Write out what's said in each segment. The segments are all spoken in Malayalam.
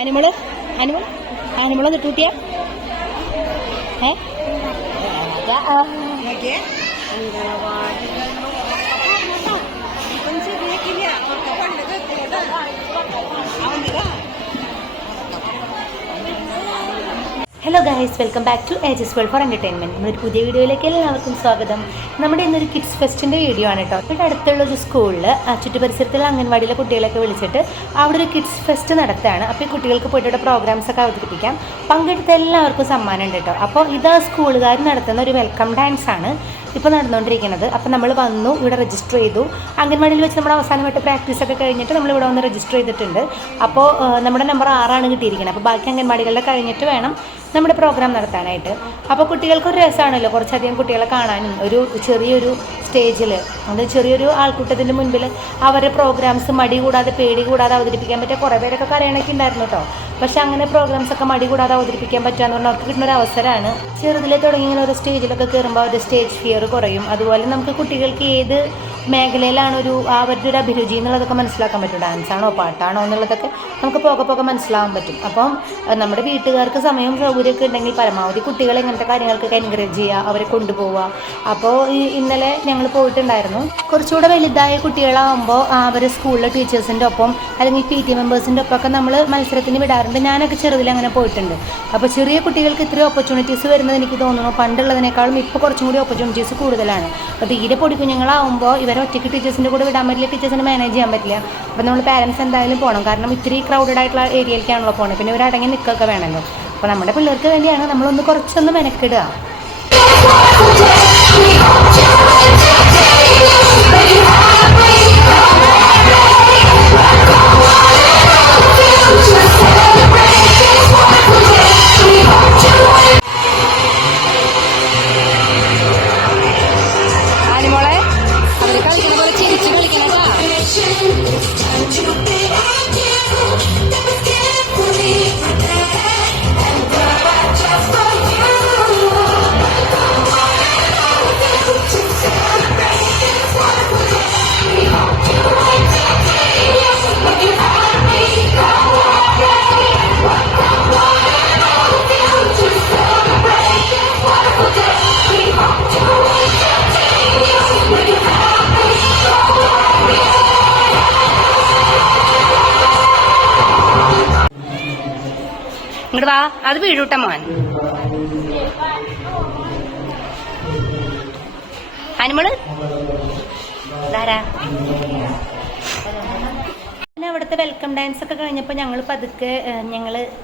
ആനിമള് ആനിമൾ ആനിമള് നിട്ടൂട്ടിയ hello guys, welcome back to ages world for entertainment. നമ്മളൊരു പുതിയ വീഡിയോയിലേക്ക് എല്ലാവർക്കും സ്വാഗതം. നമ്മുടെ ഇന്നൊരു കിഡ്സ് ഫെസ്റ്റിൻ്റെ വീഡിയോ ആണ് കേട്ടോ. ഇവിടെ അടുത്തുള്ള ഒരു സ്കൂളിൽ ചുറ്റുപരിസരത്തുള്ള അംഗൻവാടിയിലെ കുട്ടികളൊക്കെ വിളിച്ചിട്ട് അവിടെ ഒരു കിഡ്സ് ഫെസ്റ്റ് നടത്തുകയാണ്. അപ്പോൾ ഈ കുട്ടികൾക്ക് പോയിട്ട് ഇവിടെ പ്രോഗ്രാംസൊക്കെ അവതരിപ്പിക്കാം. പങ്കെടുത്ത എല്ലാവർക്കും സമ്മാനം ഉണ്ട് കേട്ടോ. അപ്പോൾ ഇത് സ്കൂളുകാർ നടത്തുന്ന ഒരു വെൽക്കം ഡാൻസ് ആണ് ഇപ്പോൾ നടന്നുകൊണ്ടിരിക്കുന്നത്. അപ്പോൾ നമ്മൾ വന്നു, ഇവിടെ രജിസ്റ്റർ ചെയ്തു. അംഗൻവാടിയിൽ വെച്ച് നമ്മൾ അവസാനമായിട്ട് പ്രാക്ടീസൊക്കെ കഴിഞ്ഞിട്ട് നമ്മളിവിടെ വന്ന് രജിസ്റ്റർ ചെയ്തിട്ടുണ്ട്. അപ്പോൾ നമ്മുടെ നമ്പർ 6 കിട്ടിയിരിക്കുന്നത്. അപ്പോൾ ബാക്കി അംഗൻവാടികളിൽ കഴിഞ്ഞിട്ട് വേണം നമ്മുടെ പ്രോഗ്രാം നടത്താനായിട്ട്. അപ്പോൾ കുട്ടികൾക്കൊരു രസമാണല്ലോ, കുറച്ചധികം കുട്ടികളെ കാണാനും ഒരു ചെറിയൊരു സ്റ്റേജിൽ ചെറിയൊരു ആൾക്കൂട്ടത്തിൻ്റെ മുൻപിൽ അവരുടെ പ്രോഗ്രാംസ് മടി കൂടാതെ പേടി കൂടാതെ അവതരിപ്പിക്കാൻ പറ്റിയ കുറേ പേരൊക്കെ കരയണൊക്കെ ഉണ്ടായിരുന്നു കേട്ടോ. പക്ഷേ അങ്ങനെ പ്രോഗ്രാംസൊക്കെ മടി കൂടാതെ അവതരിപ്പിക്കാൻ പറ്റുകയെന്ന് പറഞ്ഞാൽ അവർക്ക് കിട്ടുന്നൊരു അവസരമാണ്. ചെറുതിലെ തുടങ്ങി ഇങ്ങനെ ഒരു സ്റ്റേജിലൊക്കെ കയറുമ്പോൾ അവരുടെ സ്റ്റേജ് ഫിയർ കുറയും. അതുപോലെ നമുക്ക് കുട്ടികൾക്ക് ഏത് മേഖലയിലാണ് അവരുടെ ഒരു അഭിരുചി എന്നുള്ളതൊക്കെ മനസ്സിലാക്കാൻ പറ്റും. ഡാൻസാണോ പാട്ടാണോ എന്നുള്ളതൊക്കെ നമുക്ക് പോകെ മനസ്സിലാവാൻ പറ്റും. അപ്പം നമ്മുടെ വീട്ടുകാർക്ക് സമയവും സൗകര്യമൊക്കെ ഉണ്ടെങ്കിൽ പരമാവധി കുട്ടികളെ ഇങ്ങനത്തെ കാര്യങ്ങൾക്കൊക്കെ എൻകറേജ് ചെയ്യുക, അവരെ കൊണ്ടുപോവുക. അപ്പോൾ ഇന്നലെ ഞങ്ങൾ പോയിട്ടുണ്ടായിരുന്നു. കുറച്ചുകൂടെ വലുതായ കുട്ടികളാകുമ്പോൾ അവർ സ്കൂളിലെ ടീച്ചേഴ്സിൻ്റെ ഒപ്പം അല്ലെങ്കിൽ PT മെമ്പേഴ്സിൻ്റെ ഒപ്പമൊക്കെ നമ്മൾ മത്സരത്തിന് വിടാറുണ്ട്. ഞാനൊക്കെ ചെറുതിൽ അങ്ങനെ പോയിട്ടുണ്ട്. അപ്പോൾ ചെറിയ കുട്ടികൾക്ക് ഇത്രയും ഓപ്പർച്യൂണിറ്റീസ് വരുന്നത് എനിക്ക് തോന്നുന്നു പണ്ടുള്ളതിനേക്കാളും ഇപ്പോൾ കുറച്ചും കൂടി ഓപ്പർച്യൂണിറ്റീസ് കൂടുതലാണ്. അപ്പോൾ തീരെ പൊടിക്കുഞ്ഞുങ്ങളാവുമ്പോൾ ഇവരെ ഒറ്റയ്ക്ക് ടീച്ചേഴ്സിൻ്റെ കൂടെ വിടാൻ പറ്റില്ല, ടീച്ചേഴ്സിനെ മാനേജ് ചെയ്യാൻ പറ്റില്ല. അപ്പോൾ നമ്മൾ പാരൻസ് എന്തായാലും പോകണം. കാരണം ഇത്തിരി ക്രൗഡഡ് ആയിട്ടുള്ള ഏരിയയിലേക്കാണല്ലോ പോകുന്നത്. പിന്നെ ഇവരടങ്ങി നിൽക്കുകയൊക്കെ വേണമല്ലോ. അപ്പോൾ നമ്മുടെ പിള്ളേർക്ക് വേണ്ടിയാണ് നമ്മളൊന്ന് കുറച്ചൊന്ന് മെനക്കിടുക. ആനിമോളെ അവർ കളിക്കുന്ന പോലെ ചിരിച്ച് കളിക്കണതാ. ഇങ്ങോട്ട് വാ, അത് വീഴൂട്ട മോൻ. അനിമള് ധാരാ. പിന്നെ അവിടുത്തെ വെൽക്കം ഡാൻസ് ഒക്കെ കഴിഞ്ഞപ്പോൾ ഞങ്ങൾ പതുക്കെ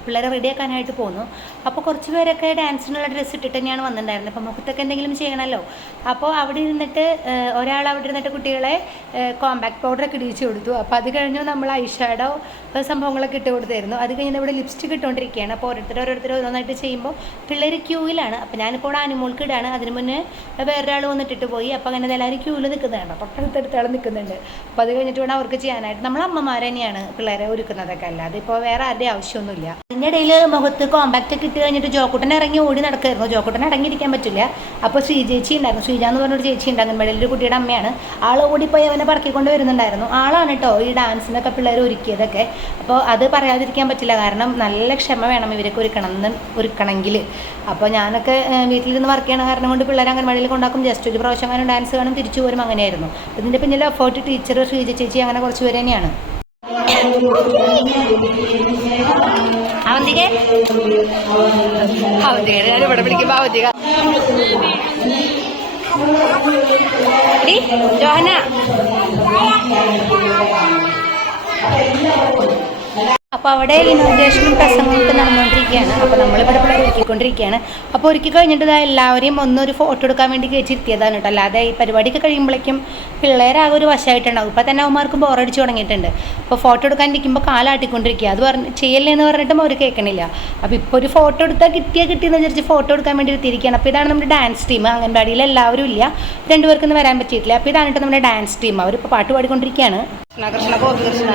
പിള്ളേരെ റെഡിയാക്കാനായിട്ട് പോന്നു. അപ്പോൾ കുറച്ച് പേരൊക്കെ ഡാൻസിനുള്ള ഡ്രസ്സ് ഇട്ടിട്ട് തന്നെയാണ് വന്നിട്ടുണ്ടായിരുന്നത്. അപ്പോൾ മുഖത്തൊക്കെ എന്തെങ്കിലും ചെയ്യണമല്ലോ. അപ്പോൾ അവിടെ ഇരുന്നിട്ട് ഒരാൾ അവിടെ ഇരുന്നിട്ട് കുട്ടികളെ കോമ്പാക്ട് പൗഡറൊക്കെ ഇടിച്ചു കൊടുത്തു. അപ്പോൾ അത് കഴിഞ്ഞു നമ്മൾ ഐഷാഡോ സംഭവങ്ങളൊക്കെ ഇട്ട് കൊടുത്തായിരുന്നു. അത് കഴിഞ്ഞ് ഇവിടെ ലിപ്സ്റ്റിക് ഇട്ടുകൊണ്ടിരിക്കുകയാണ്. അപ്പോൾ ഓരോരുത്തർ ഓരോന്നായിട്ട് ചെയ്യുമ്പോൾ പിള്ളേർ ക്യൂവിലാണ്. അപ്പോൾ ഞാനിപ്പോൾ ആനിമോൾക്ക് ഇടാണ്. അതിന് മുന്നേ വേറൊരാൾ വന്നിട്ടിട്ട് പോയി. അപ്പോൾ അങ്ങനെ എല്ലാവരും ക്യൂവിൽ നിൽക്കുന്നുണ്ട്. അപ്പോൾ തൊട്ടടുത്താൾ നിൽക്കുന്നുണ്ട്. അപ്പോൾ അത് കഴിഞ്ഞിട്ട് വേണം അവർക്ക് ചെയ്യാനായിട്ട്. നമ്മൾ അമ്മമാർ തന്നെയാണ് പിള്ളേരെ ഒരുക്കുന്നതൊക്കെ, അല്ലാതെ ഇപ്പോൾ വേറെ ആരുടെ ആവശ്യമൊന്നുമില്ല. അതിൻ്റെ ഇടയിൽ മുഖത്ത് കോമ്പാക്റ്റ് ഒക്കെ ഇട്ട് കഴിഞ്ഞിട്ട് ജോക്കുട്ടൻ ഇറങ്ങി ഓടി നടക്കുമായിരുന്നു. ജോക്കുട്ടൻ അടങ്ങിയിരിക്കാൻ പറ്റില്ല. അപ്പോൾ ശ്രീജേച്ചി ഉണ്ടായിരുന്നു, ശ്രീജ എന്ന് പറഞ്ഞൊരു ചേച്ചി ഉണ്ട്, അംഗൻവാടിയിലൊരു കുട്ടിയുടെ അമ്മയാണ്. ആൾ ഓടിപ്പോയി അവനെ പറക്കിക്കൊണ്ട് വരുന്നുണ്ടായിരുന്നു. ആളാണ് കേട്ടോ ഈ ഡാൻസിനൊക്കെ പിള്ളേർ ഒരുക്കിയതൊക്കെ. അപ്പോൾ അത് പറയാതിരിക്കാൻ പറ്റില്ല, കാരണം നല്ല ക്ഷമ വേണം ഇവരൊക്കെ ഒരുക്കണമെങ്കിൽ. അപ്പോൾ ഞാനൊക്കെ വീട്ടിലിരുന്ന് വർക്ക് ചെയ്യണ കാരണം കൊണ്ട് പിള്ളേർ അംഗൻവാടിയിൽ കൊണ്ടാക്കും. ജസ്റ്റ് ഒരു പ്രാവശ്യം കാണും, ഡാൻസ് കാണും, തിരിച്ചു പോരും, അങ്ങനെയായിരുന്നു. ഇതിൻ്റെ പിന്നിൽ എഫേർട്ട് ടീച്ചർ ശ്രീജ ചേച്ചി അങ്ങനെ കുറച്ച് പേര് തന്നെയാണ്. അവന്തിക ഇവിടെ വിളിക്കുമ്പോ അവന്തിക ജോഹന അപ്പോൾ അവിടെ ഇനോഗ്രേഷനും പ്രസംഗമൊക്കെ നടന്നുകൊണ്ടിരിക്കുകയാണ്. അപ്പോൾ നമ്മളിവിടെ പിള്ളേർ ഒരുക്കിക്കൊണ്ടിരിക്കുകയാണ്. അപ്പോൾ ഒരുക്കി കഴിഞ്ഞിട്ട് എല്ലാവരെയും ഒന്നൊരു ഫോട്ടോ എടുക്കാൻ വേണ്ടി കയറ്റിയിരുത്തിയതാണ് കേട്ടോ. അല്ലാതെ ഈ പരിപാടിയൊക്കെ കഴിയുമ്പോഴേക്കും പിള്ളേരാകെ ഒരു വശമായിട്ടുണ്ടാവും. ഇപ്പോൾ തന്നെ അവന്മാർക്ക് ബോറടിച്ച് തുടങ്ങിയിട്ടുണ്ട്. അപ്പോൾ ഫോട്ടോ എടുക്കാൻ ഇരിക്കുമ്പോൾ കാലാട്ടിക്കൊണ്ടിരിക്കുക. അത് ചെയ്യല്ലേന്ന് പറഞ്ഞിട്ടും അവർ കേൾക്കണില്ല. അപ്പോൾ ഇപ്പോൾ ഒരു ഫോട്ടോ എടുത്താൽ കിട്ടിയെന്ന് വിചാരിച്ച് ഫോട്ടോ എടുക്കാൻ വേണ്ടി എത്തിയിരിക്കുകയാണ്. അപ്പോൾ ഇതാണ് നമ്മുടെ ഡാൻസ് ടീം. അംഗൻവാടിയിൽ എല്ലാവരും ഇല്ല, 2 പേർക്കൊന്നും വരാൻ പറ്റിയിട്ടില്ല. അപ്പോൾ ഇതാണ് നമ്മുടെ ഡാൻസ് ടീം. അവരിപ്പോൾ പാട്ട് പാടിക്കൊണ്ടിരിക്കുകയാണ്. കൃഷ്ണ ഗോപികൃഷ്ണ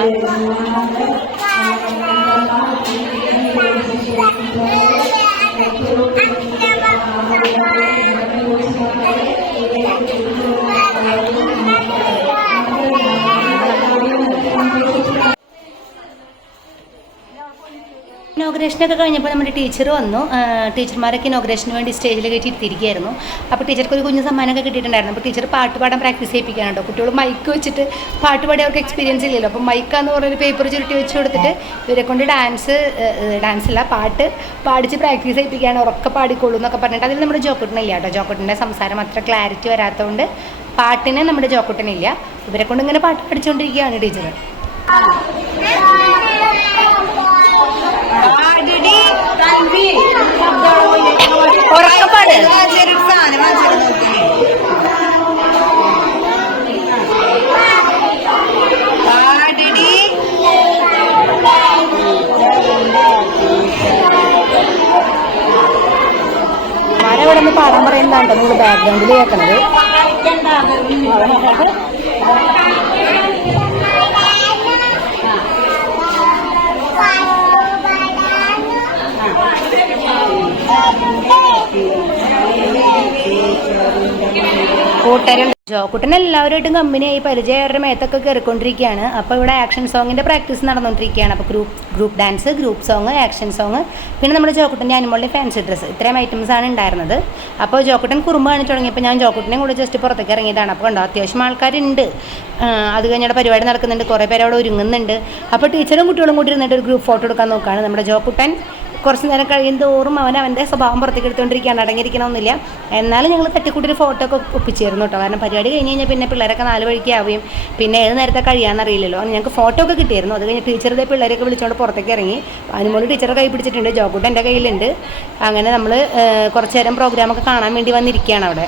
ഇനോഗ്രേഷനൊക്കെ കഴിഞ്ഞപ്പോൾ നമ്മുടെ ടീച്ചർ വന്നു. ടീച്ചർമാരൊക്കെ ഇനോഗ്രേഷന് വേണ്ടി സ്റ്റേജിൽ കയറ്റി ഇരുത്തിയിരിക്കുകയായിരുന്നു. അപ്പോൾ ടീച്ചർക്ക് ഒരു കുഞ്ഞു സമ്മാനമൊക്കെ കിട്ടിയിട്ടുണ്ടായിരുന്നു. അപ്പോൾ ടീച്ചർ പാട്ട് പാടാൻ പ്രാക്ടീസ് ചെയ്യിപ്പിക്കാനുണ്ടോ. കുട്ടികൾ മൈക്ക് വെച്ചിട്ട് പാട്ട് പാടി അവർക്ക് എക്സ്പീരിയൻസ് ഇല്ലല്ലോ. അപ്പോൾ മൈക്കാന്ന് പറഞ്ഞൊരു പേപ്പർ ചുരുട്ടി വെച്ച് കൊടുത്തിട്ട് ഇവരെ കൊണ്ട് ഡാൻസില്ല പാട്ട് പാടിച്ച് പ്രാക്ടീസ് ചെയ്യിപ്പിക്കുകയാണ്. ഉറക്കെ പാടിക്കൊള്ളൂ എന്നൊക്കെ പറഞ്ഞിട്ട് അതിൽ നമ്മുടെ ജോക്കുട്ടനില്ല കേട്ടോ. ജോക്കുട്ടൻ്റെ സംസാരം അത്ര ക്ലാരിറ്റി വരാത്തതുകൊണ്ട് പാട്ടിന് നമ്മുടെ ജോക്കുട്ടനില്ല. ഇവരെ കൊണ്ട് ഇങ്ങനെ പാട്ട് പഠിച്ചുകൊണ്ടിരിക്കുകയാണ് ടീച്ചർ. ഉറക്കപ്പാട് ആരവിടെ നിന്ന് പാടാൻ പറയുന്നതാണ്ടോ നിങ്ങൾ ബാക്ക്ഗ്രൗണ്ടിൽ കേൾക്കണത്. കൂട്ടരും ജോക്കുട്ടൻ എല്ലാവരുമായിട്ടും കമ്പനിയായി പരിചയമായിട്ട് മേത്തൊക്കെ കയറിക്കൊണ്ടിരിക്കുകയാണ്. അപ്പോൾ ഇവിടെ ആക്ഷൻ സോങ്ങിൻ്റെ പ്രാക്ടീസ് നടന്നുകൊണ്ടിരിക്കുകയാണ്. അപ്പോൾ group dance, group song, action song, പിന്നെ നമ്മുടെ ജോക്കുട്ടൻ്റെ അനുമോളുടെ ഫാൻസി ഡ്രസ്സ്, ഇത്രയും ഐറ്റംസാണ് ഉണ്ടായിരുന്നത്. അപ്പോൾ ജോക്കുട്ടൻ കുറുമ്പ് കാണിച്ചു തുടങ്ങിയപ്പോൾ ഞാൻ ജോക്കുട്ടനെ കൂടെ ജസ്റ്റ് പുറത്തേക്ക് ഇറങ്ങിയതാണ്. അപ്പോൾ കണ്ടോ അത്യാവശ്യം ആൾക്കാരുണ്ട്. അത് കഴിഞ്ഞവിടെ പരിപാടി നടക്കുന്നുണ്ട്, കുറേ പേര് അവിടെ ഒരുങ്ങുന്നുണ്ട്. അപ്പോൾ ടീച്ചറും കുട്ടികളും കൂടി ഇരുന്നിട്ട് ഒരു ഗ്രൂപ്പ് ഫോട്ടോ എടുക്കാൻ നോക്കുകയാണ്. നമ്മുടെ ജോക്കുട്ടൻ കുറച്ച് നേരം കഴിയുന്തോറും അവൻ്റെ സ്വഭാവം പുറത്തേക്ക് എടുത്തുകൊണ്ടിരിക്കുകയാണ്. അടങ്ങിയിരിക്കണമെന്നില്ല. എന്നാലും ഞങ്ങൾ തട്ടിക്കൂട്ടി ഫോട്ടോ ഒക്കെ ഒപ്പിച്ചിരുന്നു കേട്ടോ. കാരണം പരിപാടി കഴിഞ്ഞ് കഴിഞ്ഞാൽ പിന്നെ പിള്ളേരൊക്കെ 4 വഴിക്ക് ആവുകയും പിന്നെ ഏത് നേരത്തെ കഴിയാമെന്നറിയില്ലല്ലോ. ഞങ്ങൾക്ക് ഫോട്ടോ ഒക്കെ കിട്ടിയിരുന്നു. അത് കഴിഞ്ഞ് ടീച്ചറുടെ പിള്ളേരൊക്കെ വിളിച്ചുകൊണ്ട് പുറത്തേക്ക് ഇറങ്ങി. അനുമോള് ടീച്ചറെ കൈ പിടിച്ചിട്ടുണ്ട്, ജോക്കുട്ടൻ എൻ്റെ കയ്യിലുണ്ട്. അങ്ങനെ നമ്മൾ കുറച്ച് നേരം പ്രോഗ്രാമൊക്കെ കാണാൻ വേണ്ടി വന്നിരിക്കുകയാണ് അവിടെ.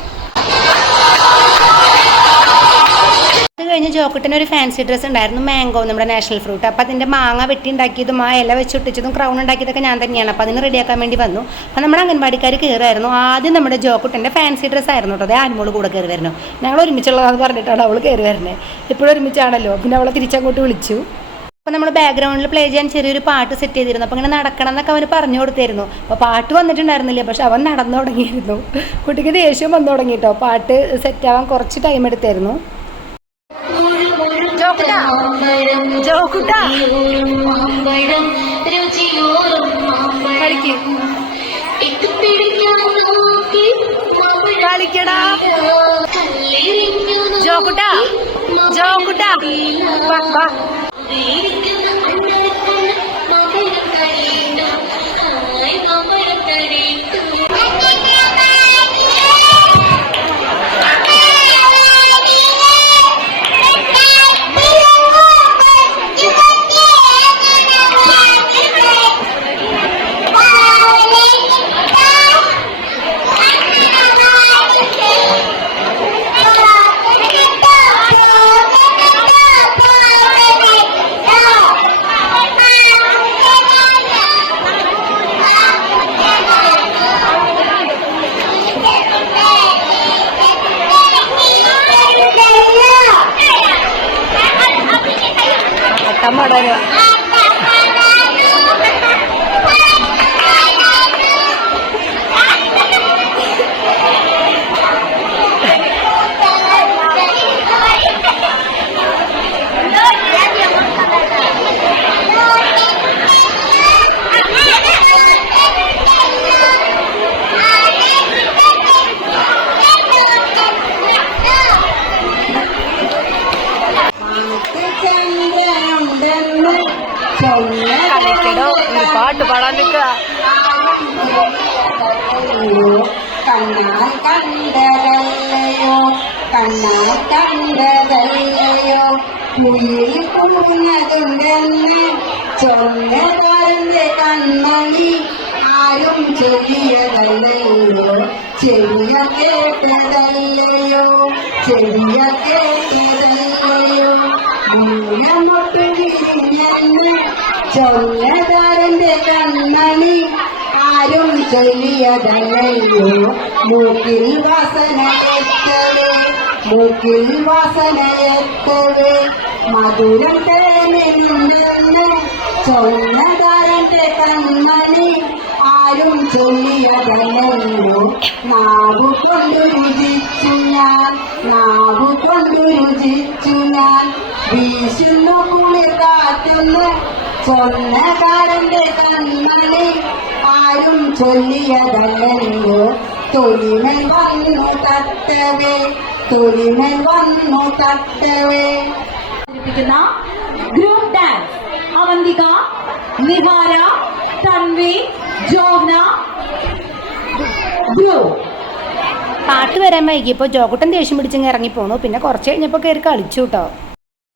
അത് കഴിഞ്ഞ് ജോക്കുട്ടന് ഒരു ഫാൻസി ഡ്രസ്സ് ഉണ്ടായിരുന്നു, മാംഗോ, നമ്മുടെ നാഷണൽ ഫ്രൂട്ട്. അപ്പോൾ അതിൻ്റെ മാങ്ങ വെട്ടി ഉണ്ടാക്കിയതും ആ ഇല വെച്ചൊട്ടിച്ചതും ക്രൗൺ ഉണ്ടാക്കിയതൊക്കെ ഞാൻ തന്നെയാണ്. അപ്പോൾ അതിന് റെഡിയാക്കാൻ വേണ്ടി വന്നു. അപ്പോൾ നമ്മുടെ അംഗൻവാടിക്കാർ കയറായിരുന്നു. ആദ്യം നമ്മുടെ ജോക്കുട്ടൻ്റെ ഫാൻസി ഡ്രസ്സ് ആയിരുന്നു കേട്ടോ. അതേ അനുമോള് കൂടെ കയറി വരുന്നു. ഞങ്ങൾ ഒരുമിച്ചുള്ളതെന്ന് പറഞ്ഞിട്ടാണ് അവൾ കയറി വരുന്നത്. ഇപ്പോഴും ഒരുമിച്ചാണല്ലോ. പിന്നെ അവളെ തിരിച്ചങ്ങോട്ട് വിളിച്ചു. അപ്പോൾ നമ്മൾ ബാക്ക്ഗ്രൗണ്ടിൽ പ്ലേ ചെയ്യാൻ ചെറിയൊരു പാട്ട് സെറ്റ് ചെയ്തിരുന്നു. അപ്പോൾ ഇങ്ങനെ നടക്കണം എന്നൊക്കെ അവന് പറഞ്ഞു കൊടുത്തിരുന്നു. അപ്പോൾ പാട്ട് വന്നിട്ടുണ്ടായിരുന്നില്ല, പക്ഷെ അവൻ നടന്നു തുടങ്ങിയിരുന്നു. കുട്ടിക്ക് ദേഷ്യം വന്നു തുടങ്ങി കേട്ടോ. പാട്ട് സെറ്റാവാൻ കുറച്ച് ടൈം എടുത്തായിരുന്നു. കളിക്കടാ ജോക്കുട്ടാ, ജോക്കുട്ടാ മടങ്ങ കളിക്കടോ ഒരു പാട്ട് പാടാൻ നിൽക്കുക. കണ്ണാൽ കണ്ടതല്ലയോ, കണ്ണാൽ കണ്ടതല്ലയോ, കുയിൽ കുഞ്ഞതുണ്ടെന്ന് ചൊല്ലതാരന്റെ കണ്ണളി ആരും ചെറിയതല്ലയോ, ചെറിയ കേട്ടതല്ലയോ, ചെറിയ കേട്ടതല്ലയോ, മൂലമൊപ്പിഴിഞ്ഞെന്ന് ചൊല്ലതാരന്റെ കണ്ണളി ആരും ചൊല്ലിയതല്ലയോ, മൂക്കിൽ വാസനയെത്തവേ, മൂക്കിൽ വാസനയെത്തവേ, മധുരം തേനുണ്ടെന്ന് ചൊല്ലതാരന്റെ കണ്ണളി ആരും ചൊല്ലിയതല്ലയോ, നാവു കൊണ്ടു രുചിച്ചു ഞാൻ, നാവു കൊണ്ടു രുചിച്ചു ഞാൻ, വീശുന്നു കുളിർ കാറ്റുന്നു ചൊല്ലക്കാരന്റെ കൺമണി ആരും ചൊല്ലിയതല്ലോ തൊലിമേൽ വന്നു തട്ടവേ തൊലിമേൽ വന്നു തട്ടവേ group dance Avantika, Nihara, Tanvi, Johna group. പാട്ട് വരാൻ വൈകിയപ്പോൾ ജോക്കുട്ടൻ ദേഷ്യം പിടിച്ചിങ്ങ് ഇറങ്ങിപ്പോന്നു. പിന്നെ കുറച്ച് കഴിഞ്ഞപ്പോൾ കയറി കളിച്ചു കേട്ടോ.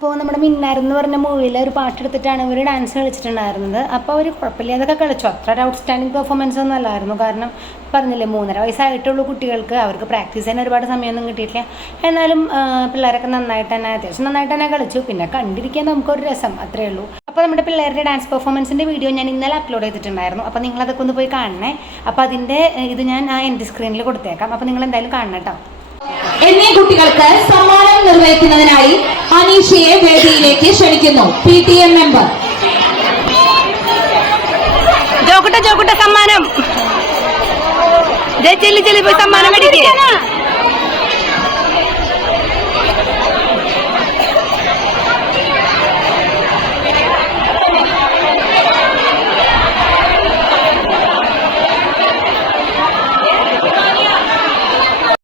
അപ്പോൾ നമ്മുടെ മിന്നാരെന്ന് പറഞ്ഞ മൂവിയിൽ ഒരു പാട്ടെടുത്തിട്ടാണ് ഇവർ ഡാൻസ് കളിച്ചിട്ടുണ്ടായിരുന്നത്. അപ്പോൾ അവർ കുഴപ്പമില്ലാതൊക്കെ കളിച്ചു. അത്ര ഒരു ഔട്ട്സ്റ്റാൻഡിങ് പെർഫോമൻസ് ഒന്നും അല്ലായിരുന്നു. കാരണം പറഞ്ഞില്ലേ 3.5 വയസ്സായിട്ടുള്ള കുട്ടികൾക്ക് അവർക്ക് പ്രാക്ടീസ് ചെയ്യാൻ ഒരുപാട് സമയമൊന്നും കിട്ടിയിട്ടില്ല. എന്നാലും പിള്ളേരൊക്കെ അത്യാവശ്യം നന്നായിട്ട് തന്നെ കളിച്ചു. പിന്നെ കണ്ടിരിക്കാൻ നമുക്കൊരു രസം, അത്രയേ ഉള്ളൂ. അപ്പോൾ നമ്മുടെ പിള്ളേരുടെ ഡാൻസ് പെർഫോമൻസിൻ്റെ വീഡിയോ ഞാൻ ഇന്നലെ അപ്ലോഡ് ചെയ്തിട്ടുണ്ടായിരുന്നു. അപ്പോൾ നിങ്ങളതൊക്കെ ഒന്ന് പോയി കാണണേ. അപ്പോൾ അതിൻ്റെ ഇത് ഞാൻ എൻ്റെ സ്ക്രീനിൽ കൊടുത്തേക്കാം. അപ്പോൾ നിങ്ങൾ എന്തായാലും കാണണം കേട്ടോ. എന്നീ കുട്ടികൾക്ക് സമ്മാനം നിർവഹിക്കുന്നതിനായി അനീഷയെ വേദിയിലേക്ക് ക്ഷണിക്കുന്നു. PTA മെമ്പർ ജോക്കുട്ട സമ്മാനം ചെല്ലി പോയി സമ്മാനം മേടിക്കേ.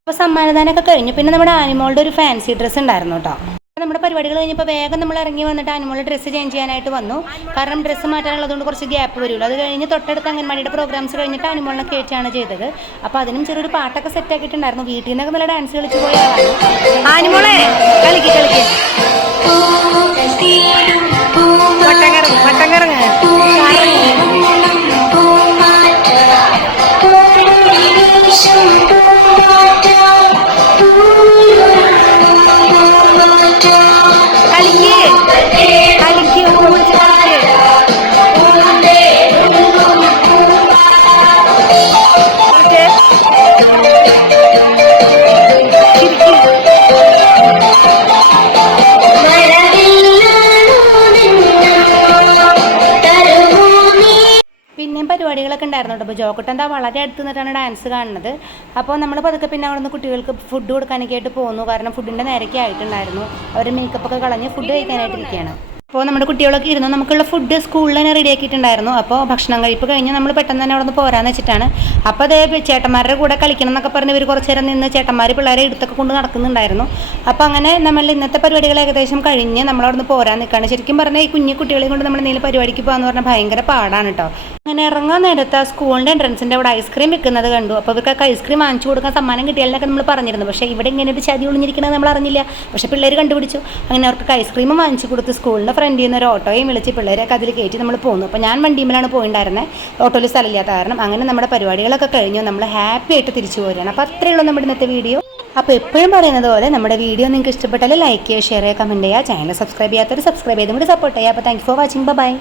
അപ്പോൾ സമ്മാനദാനമൊക്കെ കഴിഞ്ഞു. പിന്നെ നമ്മുടെ ആനിമോളുടെ ഒരു ഫാൻസി ഡ്രസ്സ് ഉണ്ടായിരുന്നു കേട്ടോ. നമ്മുടെ പരിപാടികൾ കഴിഞ്ഞപ്പോൾ വേഗം നമ്മൾ ഇറങ്ങി വന്നിട്ട് ആനിമോളുടെ ഡ്രസ്സ് ചേഞ്ച് ചെയ്യാനായിട്ട് വന്നു. കാരണം ഡ്രസ്സ് മാറ്റാനുള്ളതുകൊണ്ട് കുറച്ച് ഗ്യാപ്പ് വരുമല്ലോ. അത് കഴിഞ്ഞ് തൊട്ടടുത്ത് അംഗൻവാടിയുടെ പ്രോഗ്രാംസ് കഴിഞ്ഞിട്ട് ആനിമോളിനെ കയറ്റിയാണ് ചെയ്തത്. അപ്പോൾ അതിനും ചെറിയൊരു പാട്ടൊക്കെ സെറ്റ് ആക്കിയിട്ടുണ്ടായിരുന്നു. വീട്ടിൽ നിന്നൊക്കെ നല്ല ഡാൻസ് കളിച്ച് പോയ ആളാണ് ആനിമോളെ. കളിക്ക് പിന്നെയും പരിപാടികളൊക്കെ ഉണ്ടായിരുന്നു കേട്ടോ. അപ്പോൾ ജോക്കുട്ടൻ എന്താ വളരെ അടുത്ത് നിന്നിട്ടാണ് ഡാൻസ് കാണുന്നത്. അപ്പോൾ നമ്മൾ പതുക്കെ പിന്നെ അവിടെ നിന്ന് കുട്ടികൾക്ക് ഫുഡ് കൊടുക്കാനൊക്കെ ആയിട്ട് പോകുന്നു. കാരണം ഫുഡിൻ്റെ നേരൊക്കെ ആയിട്ടുണ്ടായിരുന്നു. അവർ മേക്കപ്പൊക്കെ കളഞ്ഞ് ഫുഡ് കഴിക്കാനായിട്ടിരിക്കുകയാണ്. അപ്പോൾ നമ്മുടെ കുട്ടികളൊക്കെ ഇരുന്നു. നമുക്കുള്ള ഫുഡ് സ്കൂളിൽ തന്നെ റെഡി ആക്കിയിട്ടുണ്ടായിരുന്നു. അപ്പോൾ ഭക്ഷണം കഴിപ്പ് കഴിഞ്ഞ് നമ്മൾ പെട്ടെന്ന് തന്നെ അവിടെ നിന്ന് പോരാന്ന് വെച്ചിട്ടാണ്. അപ്പോൾ അതേ ചേട്ടന്മാരുടെ കൂടെ കളിക്കണം എന്നൊക്കെ പറഞ്ഞ് ഇവർ കുറച്ച് നേരം നിന്ന് ചേട്ടന്മാർ പിള്ളേരെ എടുത്തൊക്കെ കൊണ്ട് നടക്കുന്നുണ്ടായിരുന്നു. അപ്പോൾ അങ്ങനെ നമ്മൾ ഇന്നത്തെ പരിപാടികൾ ഏകദേശം കഴിഞ്ഞ് നമ്മളവിടെ നിന്ന് പോരാൻ നിൽക്കുകയാണ്. ശരിക്കും പറഞ്ഞാൽ ഈ കുഞ്ഞു കുട്ടികളെയും കൊണ്ട് നമ്മൾ എന്തെങ്കിലും പരിപാടിക്ക് പോകാമെന്ന് പറഞ്ഞാൽ ഭയങ്കര പാടാണ് കേട്ടോ. അങ്ങനെ ഇറങ്ങാൻ നേരത്ത് ആ സ്കൂളിൻ്റെ എൻട്രൻസിൻ്റെ അവിടെ ഐസ്ക്രീം വെക്കുന്നത് കണ്ടു. അപ്പോൾ ഇവർക്കൊക്കെ ഐസ്ക്രീം വാങ്ങിച്ചു കൊടുക്കാൻ സമ്മാനം കിട്ടിയാലൊക്കെ നമ്മൾ പറഞ്ഞിരുന്നു. പക്ഷേ ഇവിടെ ഇങ്ങനെ ഒരു ചതി ഒളിഞ്ഞിരിക്കണമെന്ന് നമ്മൾ അറിഞ്ഞില്ല. പക്ഷേ പിള്ളേർ കണ്ടുപിടിച്ചു. അങ്ങനെ അവർക്ക് ഐസ്ക്രീം വാങ്ങിച്ചു കൊടുത്ത് സ്കൂളിൻ്റെ ഫ്രണ്ടിൽ നിന്ന് ഒരു ഓട്ടോയും വിളിച്ച് പിള്ളേരൊക്കെ അതിൽ കയറ്റി നമ്മൾ പോകുന്നു. അപ്പോൾ ഞാൻ വണ്ടിയുമ്പോഴാണ് പോയിട്ടുണ്ടായിരുന്നത്. ഓട്ടോയിൽ സ്ഥലമില്ലാത്ത കാരണം. അങ്ങനെ നമ്മുടെ പരിപാടികളൊക്കെ കഴിഞ്ഞു. നമ്മൾ ഹാപ്പി ആയിട്ട് തിരിച്ചു പോരുകയാണ്. അപ്പോൾ അത്രയേ ഉള്ളൂ നമ്മുടെ ഇന്നത്തെ വീഡിയോ. അപ്പോൾ എപ്പോഴും പറയുന്നത് പോലെ നമ്മുടെ വീഡിയോ നിങ്ങൾക്ക് ഇഷ്ടപ്പെട്ടാൽ ലൈക്ക് ചെയ്യുക, ഷെയർ ചെയ്യുക, കമൻറ്റ് ചെയ്യുക. ചാനൽ സബ്സ്ക്രൈബ് ചെയ്യാത്തവർ സബ്സ്ക്രൈബ് ചെയ്തും കൂടി സപ്പോർട്ട് ചെയ്യുക. അപ്പോൾ thank you for watching. By.